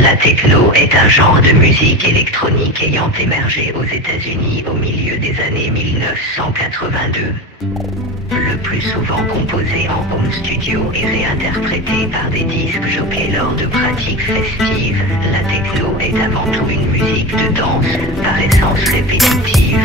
La techno est un genre de musique électronique ayant émergé aux États-Unis au milieu des années 1982. Le plus souvent composé en home studio et réinterprété par des disques jockeys lors de pratiques festives, la techno est avant tout une musique de danse, par essence répétitive.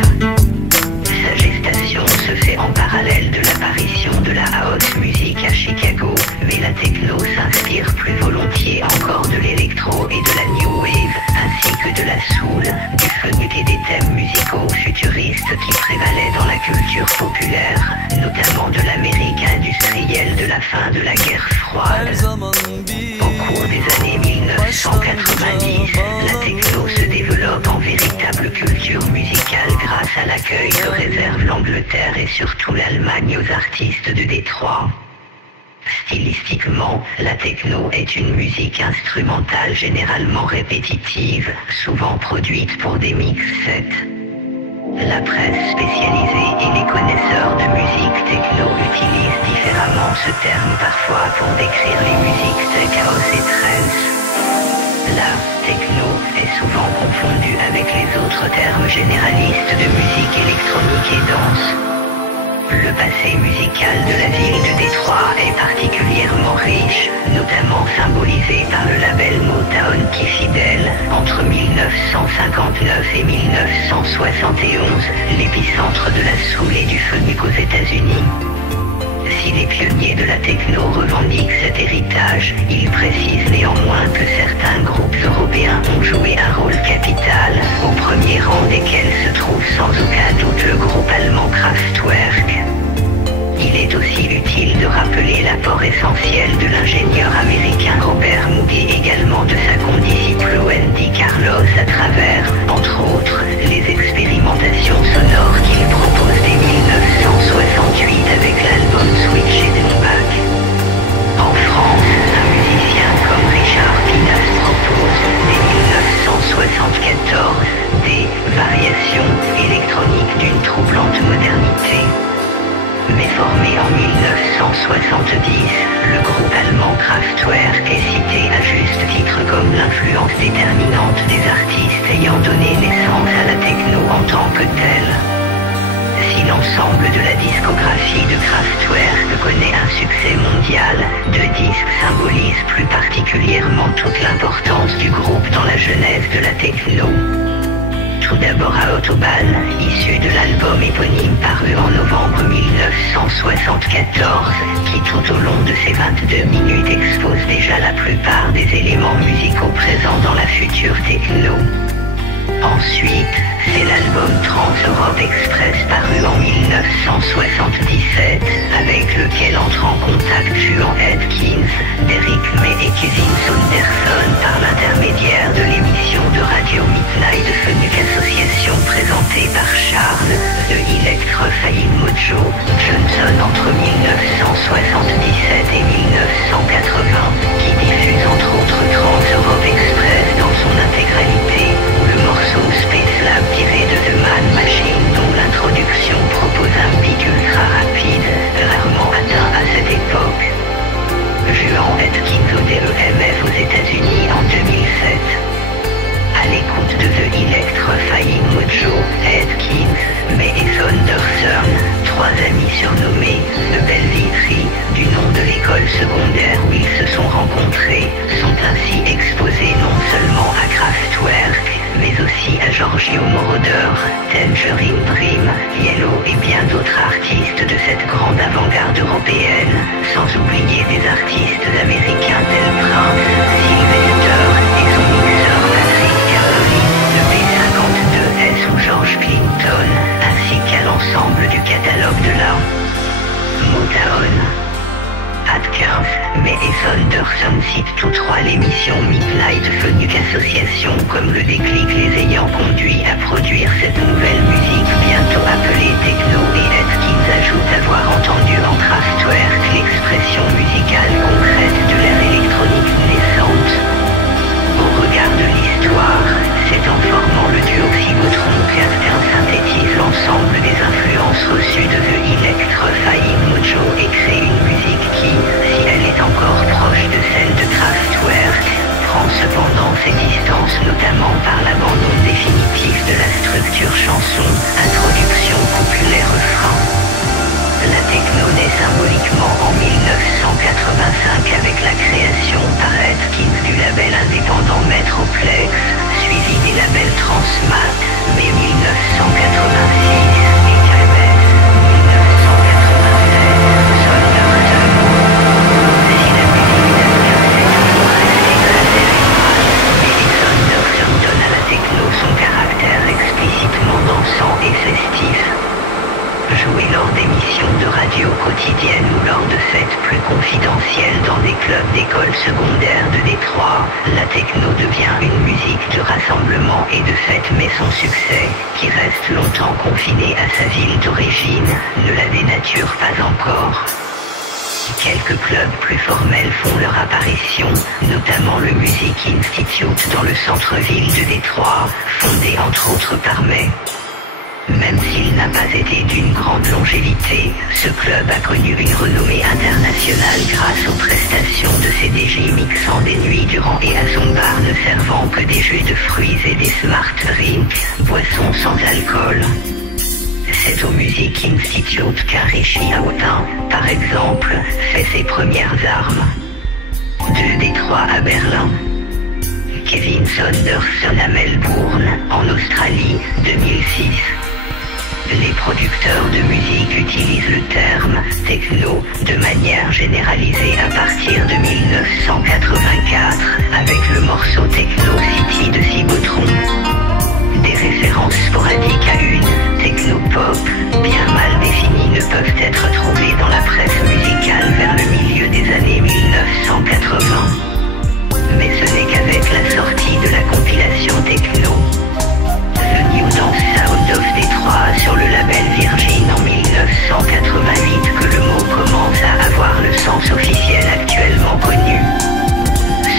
Sa gestation se fait en parallèle de l'apparition de la house music à Chicago, mais la techno s'inspire plus volontiers encore de l'électro et de la new wave, ainsi que de la soul, du funk et des thèmes musicaux futuristes qui prévalaient dans la culture populaire, notamment de l'Amérique industrielle de la fin de la guerre froide. Au cours des années 1990, la techno se développe en véritable culture musicale grâce à l'accueil que réserve l'Angleterre et surtout l'Allemagne aux artistes de Détroit. Stylistiquement, la techno est une musique instrumentale généralement répétitive, souvent produite pour des mix-sets. La presse spécialisée et les connaisseurs de musique techno utilisent différemment ce terme parfois pour décrire les musiques tech house et trance. La techno est souvent confondue avec les autres termes généralistes de musique électronique et danse. Le passé musical de la ville de Détroit est particulièrement riche, notamment symbolisé par le label Motown qui fidèle, entre 1959 et 1971, l'épicentre de la soul et du funk aux États-Unis. Si les pionniers de la techno revendiquent cet héritage, ils précisent néanmoins que certains groupes européens ont joué un rôle capital, au premier rang desquels se trouve sans aucun doute le groupe allemand Kraftwerk. Il est aussi utile de rappeler l'apport essentiel de l'ingénieur américain Robert Moog et également de sa condisciple Wendy Carlos à travers, entre autres, les expérimentations sonores qu'il propose dès 1968 avec l'album Switch et Back. En France, un musicien comme Richard Pinas propose dès 1974 des variations électroniques d'une troublante modernité. Mais formé en 1970, le groupe allemand Kraftwerk est cité à juste titre comme l'influence déterminante des artistes ayant donné naissance à la techno en tant que telle. Si l'ensemble de la discographie de Kraftwerk connaît un succès mondial, deux disques symbolisent plus particulièrement toute l'importance du groupe dans la genèse de la techno. Tout d'abord à Autobahn, issu de l'album éponyme paru en novembre 1974, qui tout au long de ses 22 minutes expose déjà la plupart des éléments musicaux présents dans la future techno. Ensuite, c'est l'album Trans-Europe Express paru en 1977, avec lequel entre en contact Juan Atkins, Derrick May et Kevin Saunderson par l'intermédiaire de l'émission de radio Midnight Funk Association présentée par Charles The Electro Flying Mojo Johnson entre 1977 et 1980, qui diffuse entre autres Trans-Europe Express dans son intégralité, ou le morceau Space Lab tiré de The Man Machine dont l'introduction propose un pic ultra rapide, rarement atteint à cette époque. Juan Atkins au DEMF aux États-Unis en 2007. À l'écoute de The Electro Flying Mojo, Atkins, May et Saunderson, trois amis surnommés The Belvitri, du nom de l'école secondaire où ils se sont rencontrés, sont ainsi exposés non seulement à Kraftwerk, mais aussi à Giorgio Moroder, Tangerine Dream, Yellow et bien d'autres artistes de cette grande avant-garde européenne, sans oublier des artistes américains tels Prince, Sylvester et son mixeur Patrick Caroli, de P52S ou George Clinton, ainsi qu'à l'ensemble du catalogue de la Motown. Atkins, May et Saunderson citent tous trois l'émission Midnight Funk Association comme le déclic les ayant conduits à produire cette nouvelle musique bientôt appelée techno, et Atkins ajoute avoir entendu en Kraftwerk l'expression musicale concrète de l'ère électronique naissante. Au regard de l'histoire, c'est en formant le duo Xylotron qu'Atkins synthétise l'ensemble des influences reçues de The Electro Flying Mojo et crée une musique qui, si elle est encore proche de celle de Kraftwerk, prend cependant résistance notamment par l'abandon définitif de la structure chanson, introduction populaire refrain. La techno naît symboliquement en 1985 avec la création par Atkins du label indépendant Metroplex, suivi des labels Transmat, mais 1986 et KMS, 1996, Sonderson. Si la musique d'Atkins est toujours restée très cérébrale, mais les Sonderson donnent à la techno son caractère explicitement dansant et festif. Jouée lors d'émissions de radio quotidiennes ou lors de fêtes plus confidentielles dans des clubs d'écoles secondaires de Détroit, la techno devient une musique de rassemblement et de fête, mais son succès, qui reste longtemps confiné à sa ville d'origine, ne la dénature pas encore. Quelques clubs plus formels font leur apparition, notamment le Music Institute dans le centre-ville de Détroit, fondé entre autres par May. Même s'il n'a pas été d'une grande longévité, ce club a connu une renommée internationale grâce aux prestations de ses DJ mixant des nuits durant et à son bar ne servant que des jus de fruits et des smart drinks, boissons sans alcool. C'est au Music Institute qu'Arishi Houghton, par exemple, fait ses premières armes. De Détroit à Berlin. Kevin Saunderson à Melbourne, en Australie, 2006. Les producteurs de musique utilisent le terme techno de manière généralisée à partir de 1984 avec le morceau Techno City de Cybotron. Des références sporadiques à une techno-pop bien mal définie ne peuvent être trouvées dans la presse musicale vers le milieu des années 1980. Mais ce n'est qu'avec la sortie de la compilation techno The New Dance Sound of Détroit sur le label Virgin en 1988 que le mot commence à avoir le sens officiel actuellement connu.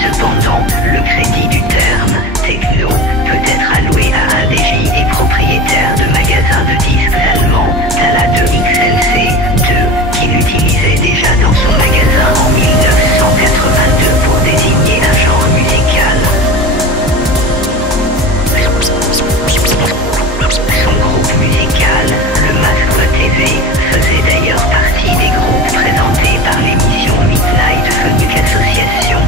Cependant, le crédit du terme techno peut être alloué à un DJ et propriétaire de magasins de disques allemands, Tala 2XLC2, qui l'utilisait déjà dans son magasin en 1982 pour désigner un genre musical. Son groupe musical, le Masque TV, faisait d'ailleurs partie des groupes présentés par l'émission Midnight Sonic Association.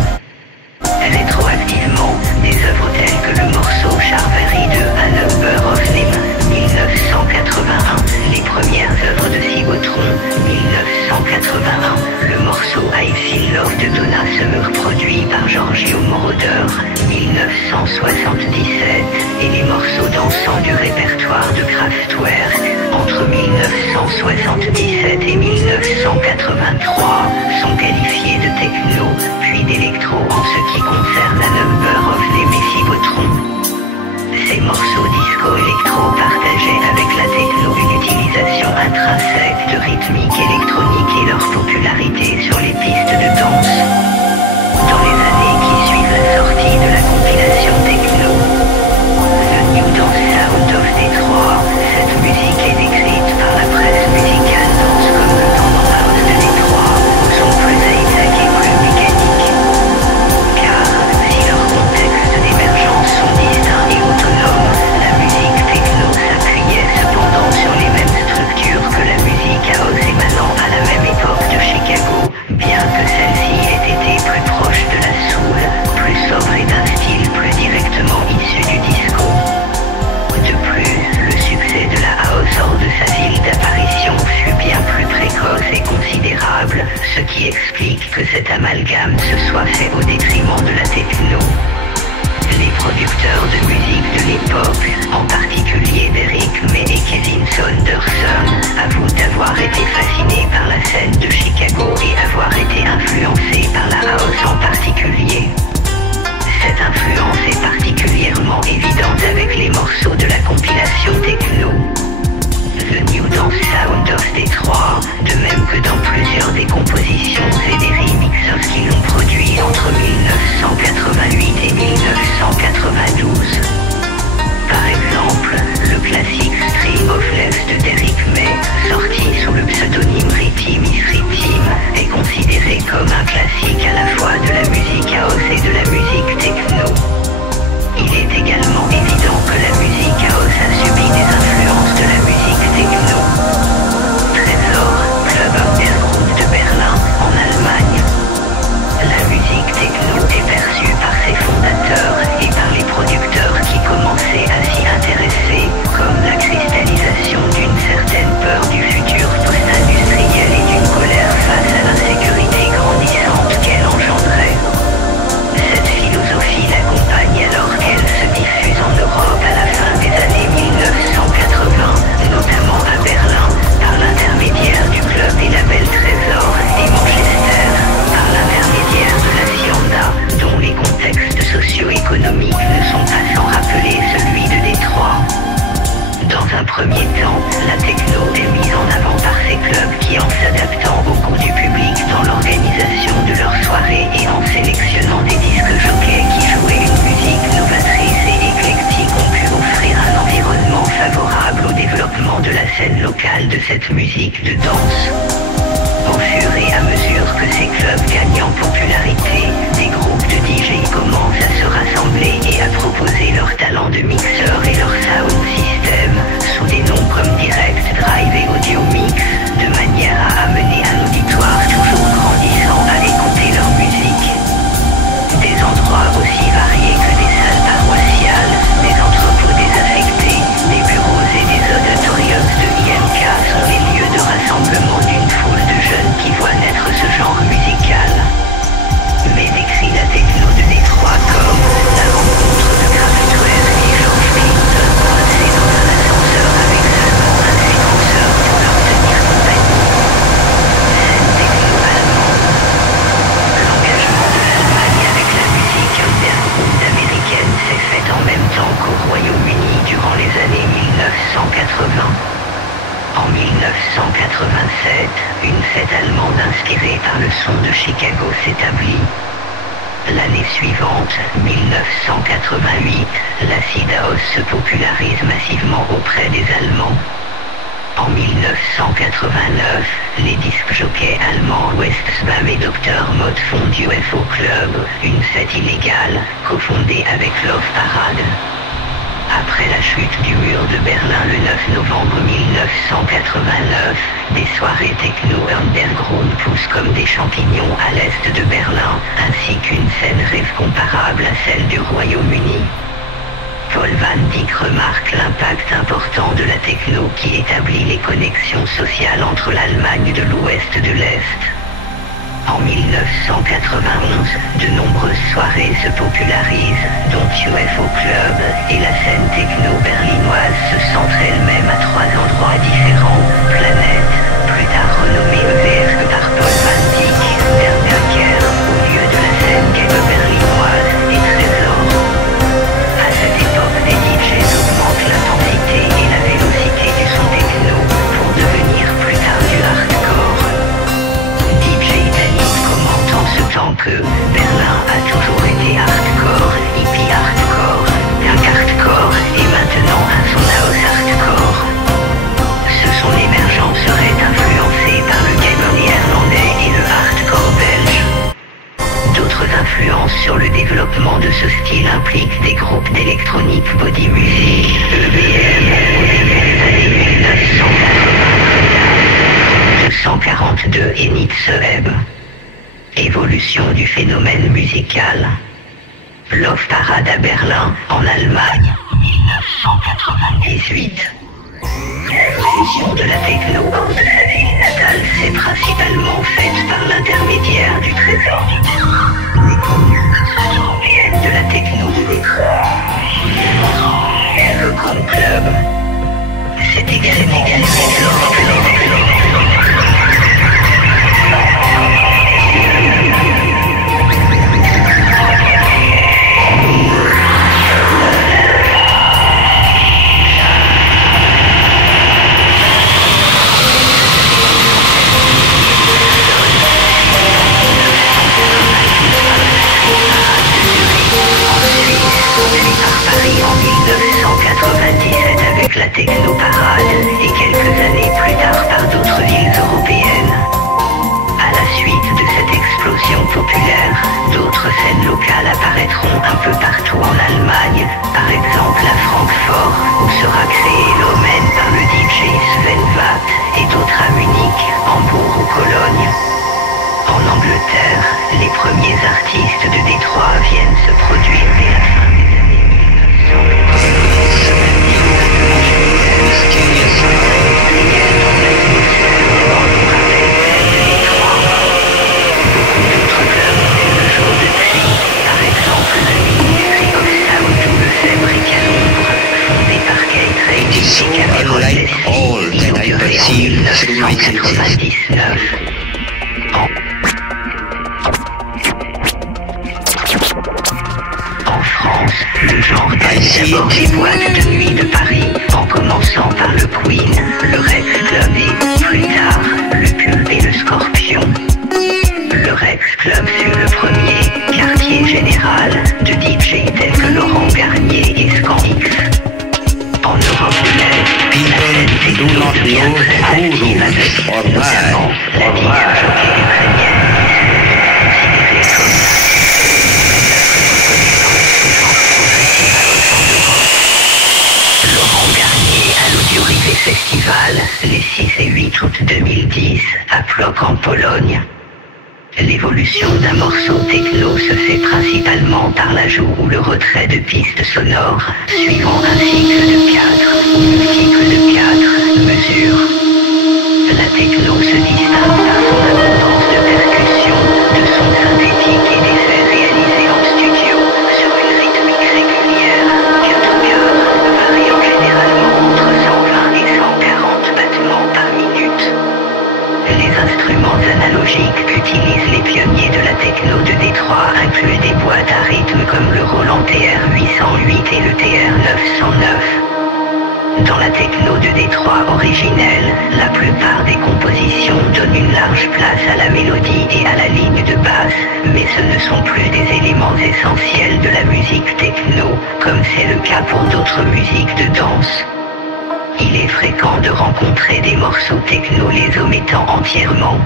Rétroactivement, des œuvres telles que le morceau Charverie de A Number of Names, 1981, les premières œuvres de Cybotron, 1981, le morceau I Feel Love de Donna Summer produit par Giorgio Moroder, 1977, et les morceaux dansants du répertoire de Kraftwerk, entre 1977 et 1983, sont qualifiés de techno, puis d'électro en ce qui concerne A Number of Names et Cybotron. Ces morceaux disco-électro partageaient avec la techno une utilisation intrinsèque de rythmique électronique et leur popularité sur les pistes de danse. Dans les années qui suivent la sortie de la compilation techno The New Dance Sound of Détroit, cette musique est décrite par la presse musicale danse comme le tendance house de Détroit, où son plus high-tech et plus mécanique. Car, si leurs contextes d'émergence sont distincts et autonomes, la musique techno s'appuyait cependant sur les mêmes structures que la musique house émanant à la même époque de Chicago, bien que celle-ci ait été plus proche de la soul, plus sobre et d'un style plus directement issu du disco. De plus, le succès de la house hors de sa ville d'apparition fut bien plus précoce et considérable, ce qui explique que cet amalgame se soit fait au détriment de la techno. Les producteurs de musique de l'époque, en particulier Derrick May et Kevin Saunderson, avouent avoir été fascinés par la scène de Chicago et avoir été influencés par la house en particulier. Cette influence est particulièrement évidente avec les morceaux de la compilation techno The New Dance Sound of Détroit, de même que dans plusieurs des compositions et des remixes qui l'ont produit entre 1988 et 1992. Par exemple, le classique Stream of Left de Derrick May, sorti sous le pseudonyme Rhythm is Rhythm, est considéré comme un classique à la fois de la musique house et de la musique techno. premier temps, la techno est mise en avant par ces clubs qui, en s'adaptant au goût du public dans l'organisation de leurs soirées et en sélectionnant des disques jockeys qui jouaient une musique novatrice et éclectique, ont pu offrir un environnement favorable au développement de la scène locale de cette musique de danse. Au fur et à mesure que ces clubs gagnent en popularité, des groupes de DJ commencent à se rassembler et à proposer leurs talents de mixeur et leur sound system sous des noms comme Direct Drive et Audio Mix, de manière à amener un auditoire toujours grandissant à écouter leur musique. Des endroits aussi variés que des salles paroissiales, des entrepôts désaffectés, des bureaux et des auditoriums de IMK sont les lieux de rassemblement d'une foule de jeunes qui voient naître ce genre musical. Mais décrit la techno de Détroit comme la rencontre de Kraftwerk et George Clinton coincés dans un ascenseur avec seulement un séquenceur pour leur tenir compagnie. Scène techno allemande. L'engagement de l'Allemagne avec la musique underground américaine s'est fait en même temps qu'au Royaume-Uni durant les années 1980. En 1987, une fête allemande inspirée par le son de Chicago s'établit. L'année suivante, 1988, l'acid house se popularise massivement auprès des Allemands. En 1989, les disques jockeys allemands Westspam et Dr. Mott fondent UFO Club, une fête illégale, cofondée avec Love Parade. Après la chute du mur de Berlin le 9 novembre 1989, des soirées techno underground poussent comme des champignons à l'est de Berlin, ainsi qu'une scène rêve comparable à celle du Royaume-Uni. Paul Van Dyck remarque l'impact important de la techno qui établit les connexions sociales entre l'Allemagne de l'Ouest et de l'Est. En 1991, de nombreuses soirées se popularisent, dont UFO Club, et la scène techno berlinoise se centre elle-même à 3 endroits différents: Planète, plus tard renommé EVR par Paul Van Dyck, Der Kerker, au lieu de la scène ghetto berlinoise, et Trésor. À cette époque, des DJs augmentent l'intensité et la vélocité du son techno pour devenir plus tard du hardcore. En ce temps que Berlin a toujours été hardcore, hippie hardcore, punk hardcore et maintenant un son house hardcore. Ce son émergent serait influencé par le gammon néerlandais et le hardcore belge. D'autres influences sur le développement de ce style impliquent des groupes d'électronique body music, EBM, au début des années 1980, 242 et Nietzsche. Évolution du phénomène musical. Love Parade à Berlin, en Allemagne, 1998. L'évolution de la techno hors de sa ville natale s'est principalement faite par l'intermédiaire du Trésor de Berlin, l'école européenne de la techno de Détroit, le Grand Club. C'est également en 1997 avec la Technoparade et quelques années plus tard par d'autres villes européennes. À la suite de cette explosion populaire, d'autres scènes locales apparaîtront un peu partout en Allemagne, par exemple à Francfort, où sera créé l'Omen par le DJ Sven Watt, et d'autres à Munich, Hambourg ou Cologne. En Angleterre, les premiers artistes de Détroit viennent se produire dès la fin des années 1999. En France, le genre gagne d'abord les boîtes de nuit de Paris, en commençant par le Queen, le Rex Club et, plus tard, le Pulp et le Scorpion. Le Rex Club fut le premier quartier général de DJ tels que Laurent Garnier et Scanx. En Europe de l'Est, la scène techno devient très active avec notamment la DJ jockey ukrainienne, considérée comme Laurent Garnier à l'Audiorivé Festival, les 6 et 8 août 2010, à Płock en Pologne. L'évolution d'un morceau techno se fait principalement par l'ajout ou le retrait de pistes sonores, suivant un cycle de 4 ou multiple de 4 mesures. La techno se distingue par son abondance de percussions, de sons synthétiques et d'effets réalisés en studio, sur une rythmique régulière, 4 cœurs, variant généralement entre 120 et 140 battements par minute. Les instruments analogiques qu'utilisent les pionniers de la techno de Détroit incluent des boîtes à rythme comme le Roland TR-808 et le TR-909. Dans la techno de Détroit originelle, la plupart des compositions donnent une large place à la mélodie et à la ligne de basse, mais ce ne sont plus des éléments essentiels de la musique techno, comme c'est le cas pour d'autres musiques de danse. Il est fréquent de rencontrer des morceaux techno les omettant entièrement.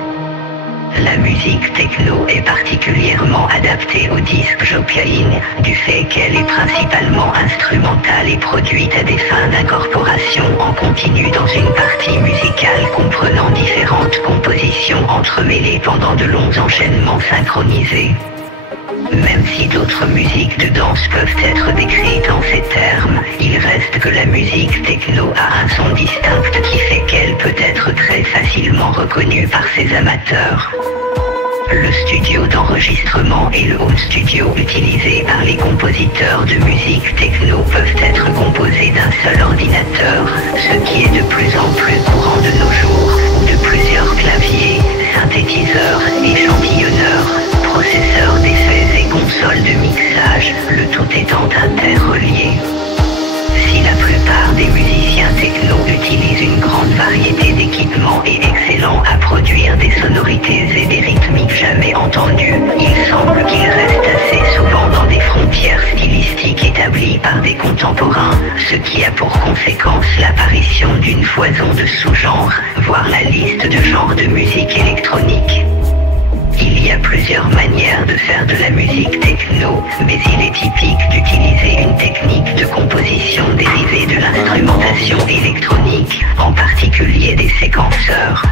La musique techno est particulièrement adaptée au disc jockeying, du fait qu'elle est principalement instrumentale et produite à des fins d'incorporation en continu dans une partie musicale comprenant différentes compositions entremêlées pendant de longs enchaînements synchronisés. Même si d'autres musiques de danse peuvent être décrites en ces termes, il reste que la musique techno a un son distinct qui fait qu'elle peut être très facilement reconnue par ses amateurs. Le studio d'enregistrement et le home studio utilisés par les compositeurs de musique techno peuvent être composés d'un seul ordinateur, ce qui est de plus en plus courant de nos jours, ou de plusieurs claviers, synthétiseurs, échantillonneurs, processeurs d'effets et consoles de mixage, le tout étant interrelié. Si la plupart des musiciens techno utilisent une grande variété d'équipements et excellents à produire des sonorités et des rythmiques jamais entendues, il semble qu'ils restent assez souvent dans des frontières stylistiques établies par des contemporains, ce qui a pour conséquence l'apparition d'une foison de sous-genres, voire la liste de genres de musique électronique. Il y a plusieurs manières de faire de la musique techno, mais il est typique d'utiliser une technique de composition dérivée de l'instrumentation électronique, en particulier des séquenceurs.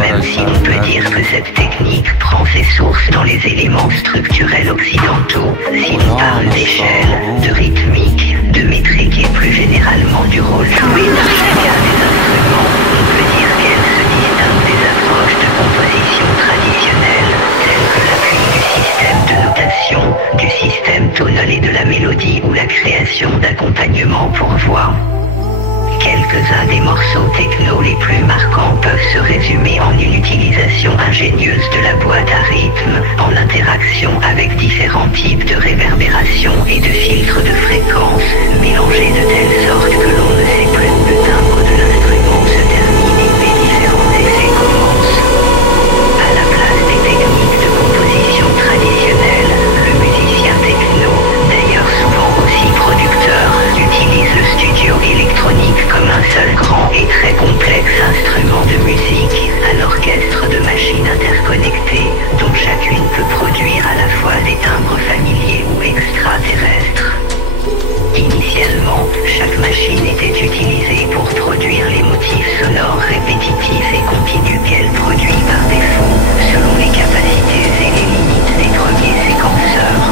Même si on peut dire que cette technique prend ses sources dans les éléments structurels occidentaux, si l'on parle d'échelle, de rythmique, de métrique et plus généralement du rôle joué par chacun des instruments, on peut dire qu'elle se distingue des approches de composition traditionnelles, telles que l'appui du système de notation, du système tonal et de la mélodie ou la création d'accompagnements pour voix. Quelques-uns des morceaux techno les plus marquants peuvent se résumer en une utilisation ingénieuse de la boîte à rythme, en interaction avec différents types de réverbération et de filtres de fréquence, mélangés de telle sorte que l'on ne sait plus où le timbre de l'instrument se termine et les différents effets commencent. À la place des techniques de composition traditionnelles, le musicien techno, d'ailleurs souvent aussi producteur, utilise le studio électronique comme un seul grand et très complexe instrument de musique, un orchestre de machines interconnectées, dont chacune peut produire à la fois des timbres familiers ou extraterrestres. Initialement, chaque machine était utilisée pour produire les motifs sonores répétitifs et continus qu'elle produit par défaut, selon les capacités et les limites des premiers séquenceurs.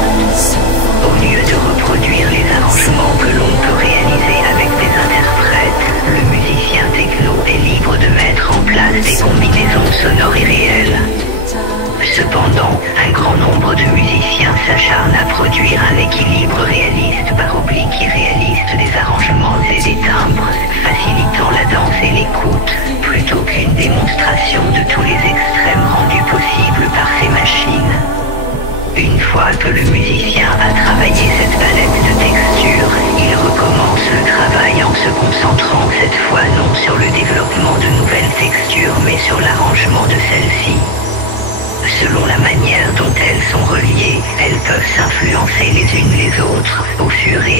Au lieu de reproduire les arrangements que l'on peut réaliser avec des interprètes, le musicien techno est libre de mettre en place des combinaisons sonores irréelles. Cependant, un grand nombre de musiciens s'acharnent à produire un équilibre réaliste par oblique irréaliste des arrangements et des timbres, facilitant la danse et l'écoute, plutôt qu'une démonstration de tous les extraits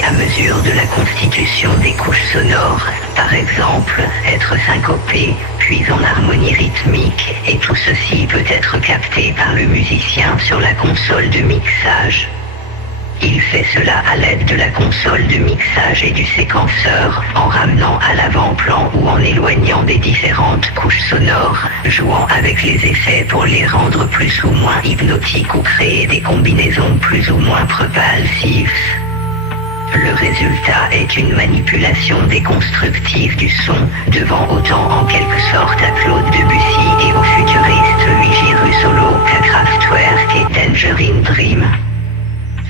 à mesure de la constitution des couches sonores, par exemple, être syncopé, puis en harmonie rythmique, et tout ceci peut être capté par le musicien sur la console de mixage. Il fait cela à l'aide de la console de mixage et du séquenceur, en ramenant à l'avant-plan ou en éloignant des différentes couches sonores, jouant avec les effets pour les rendre plus ou moins hypnotiques ou créer des combinaisons plus ou moins propulsives. Le résultat est une manipulation déconstructive du son, devant autant en quelque sorte à Claude Debussy et au futuriste Luigi Russolo qu'à Kraftwerk et Tangerine Dream.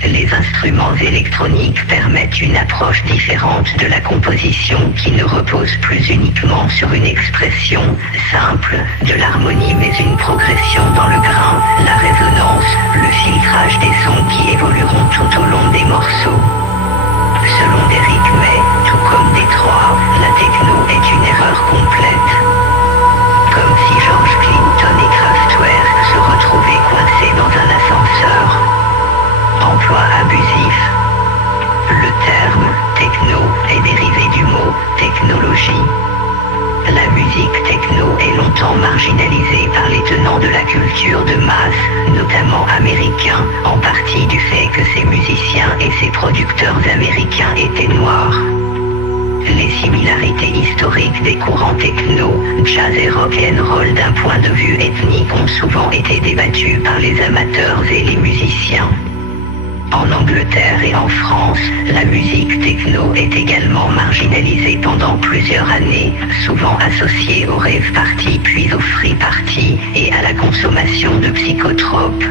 Les instruments électroniques permettent une approche différente de la composition qui ne repose plus uniquement sur une expression simple de l'harmonie mais une progression dans le grain, la résonance, le filtrage des sons qui évolueront tout au long des morceaux. Selon Derrick May, tout comme Détroit, la techno est une erreur complète. Comme si George Clinton et Kraftwerk se retrouvaient coincés dans un ascenseur. Emploi abusif. Le terme techno est dérivé du mot technologie. La musique techno est longtemps marginalisée par les tenants de la culture de masse, notamment américains, en partie du fait que ces musiciens et ces producteurs américains étaient noirs. Les similarités historiques des courants techno, jazz et rock'n'roll d'un point de vue ethnique ont souvent été débattues par les amateurs et les musiciens. En Angleterre et en France, la musique techno est également marginalisée pendant plusieurs années, souvent associée aux rave parties puis aux free parties et à la consommation de psychotropes.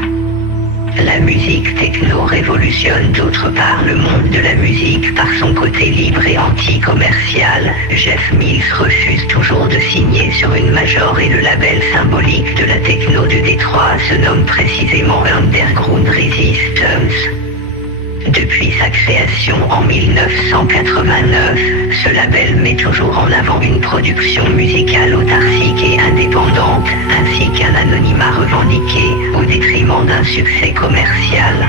La musique techno révolutionne d'autre part le monde de la musique par son côté libre et anti-commercial. Jeff Mills refuse toujours de signer sur une major et le label symbolique de la techno de Détroit se nomme précisément Underground Resistance. Depuis sa création en 1989, ce label met toujours en avant une production musicale autarcique et indépendante, ainsi qu'un anonymat revendiqué, au détriment d'un succès commercial.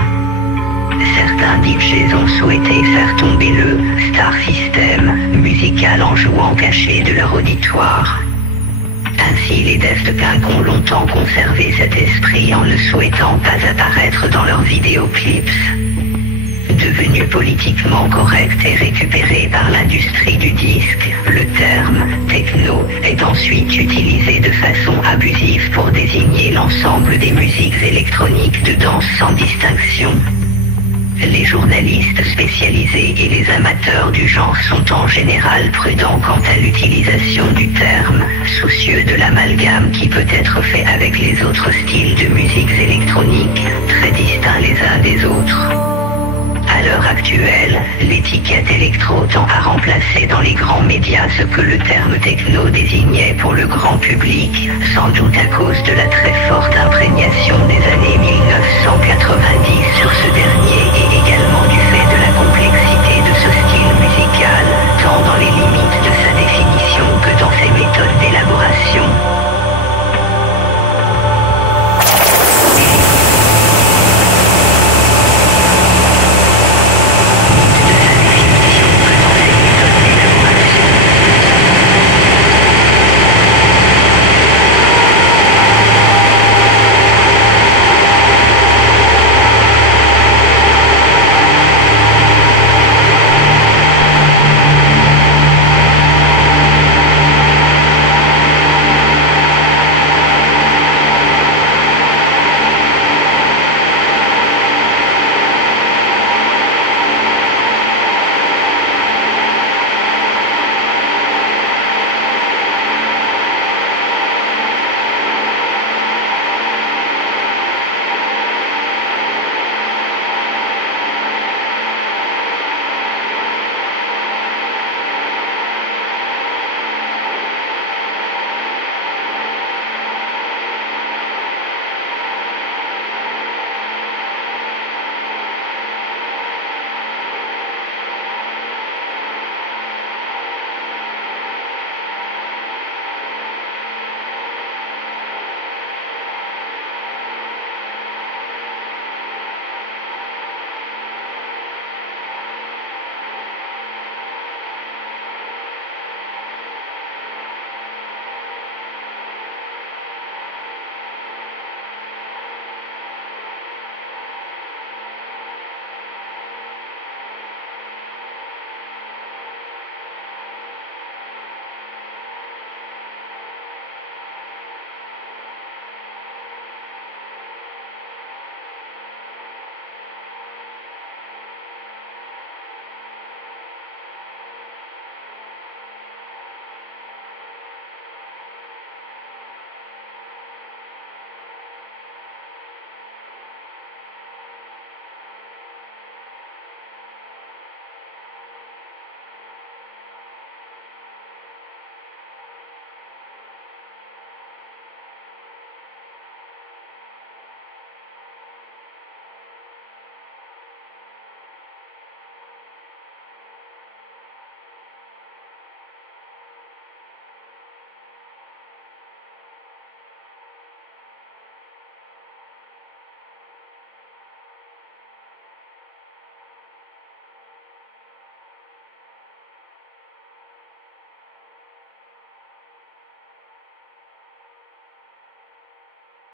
Certains DJs ont souhaité faire tomber le star system musical en jouant caché de leur auditoire. Ainsi, les Daft Punk ont longtemps conservé cet esprit en ne souhaitant pas apparaître dans leurs vidéoclips. Devenu politiquement correct et récupéré par l'industrie du disque, le terme techno est ensuite utilisé de façon abusive pour désigner l'ensemble des musiques électroniques de danse sans distinction. Les journalistes spécialisés et les amateurs du genre sont en général prudents quant à l'utilisation du terme, soucieux de l'amalgame qui peut être fait avec les autres styles de musiques électroniques, très distincts les uns des autres. À l'heure actuelle, l'étiquette électro tend à remplacer dans les grands médias ce que le terme techno désignait pour le grand public, sans doute à cause de la très forte imprégnation des années 1990 sur ce dernier.